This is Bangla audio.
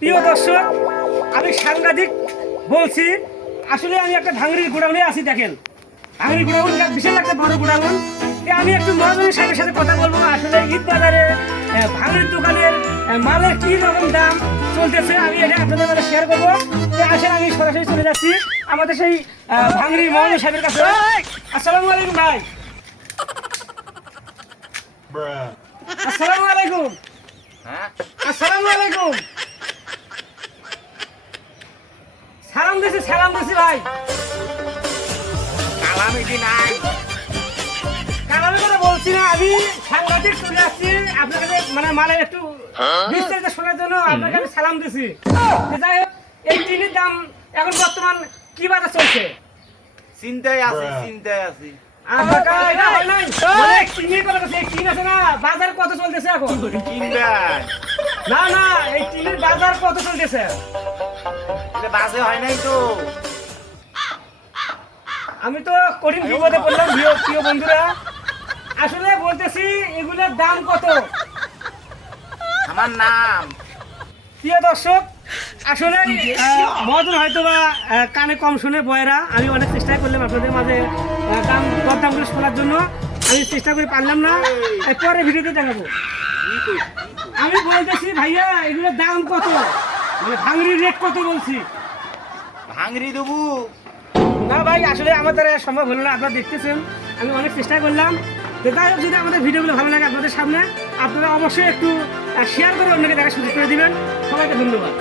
প্রিয় দর্শক, আমি সাংবাদিক বলছি। আসলে আমি একটা ভাঙড়ির গোডাউনে আছি। দেখেন, ভাঙড়ির গোডাউন বিশাল একটা বড় গোডাউন। আমি একটু মহাজনের সাহেবের সাথে কথা বলবো। আসলে ঈদ বাজারে ভাঙড়ির দোকানের মালের কি রকম দাম চলতেছে আমি এটা আপনাদের মাঝে শেয়ার করবো। আসলে আমি সরাসরি চলে যাচ্ছি আমাদের সেই ভাঙড়ির মহাজন সাহেবের কাছে। আসসালামু আলাইকুম ভাই। আসসালামু আলাইকুম। আসসালামু আলাইকুম। সালাম দিছি ভাই। কালামের কথা বলছি না, আমি সাংবাদিক চলে আসছি আপনার কাছে, মানে মালের একটু বিস্তারিত শোনার জন্য আপনাকে আমি সালাম দিছি। যাই হোক, এই টিনের দাম এখন বর্তমান কি বাজার চলছে? চিন্তায় আছি বাজার কত চলতেছে এখন? কিনবেন না না, এই টিনের বাজার কত চলতেছে? এটা বাজে হয় নাই তো। আমি তো কঠিন বিপদে পড়লাম প্রিয় বন্ধুরা। আসলে বলতেছি এগুলোর দাম কত? আমার নাম প্রিয় দর্শক, আসলে মহাজন হয়তো বা কানে কম শুনে বয়েরা। আমি অনেক চেষ্টা করলাম আপনাদের মাঝে দরদামগুলো শোনার জন্য, আমি চেষ্টা করে পারলাম না। পরে ভিডিওতে দেখাবো। আমি বলতেছি ভাইয়া এগুলোর দাম কত, মানে ভাঙড়ির রেট কত বলছি। ভাঙড়ি দেবো না ভাই, আসলে আমার দ্বারা সম্ভব হলো না। আপনারা দেখতেছেন আমি অনেক চেষ্টা করলাম। তো যাই হোক, যদি আমাদের ভিডিওগুলো ভালো লাগে আপনাদের সামনে, আপনারা অবশ্যই একটু শেয়ার করে অন্যকে দেখার সুযোগ করে দিবেন। সবাইকে ধন্যবাদ।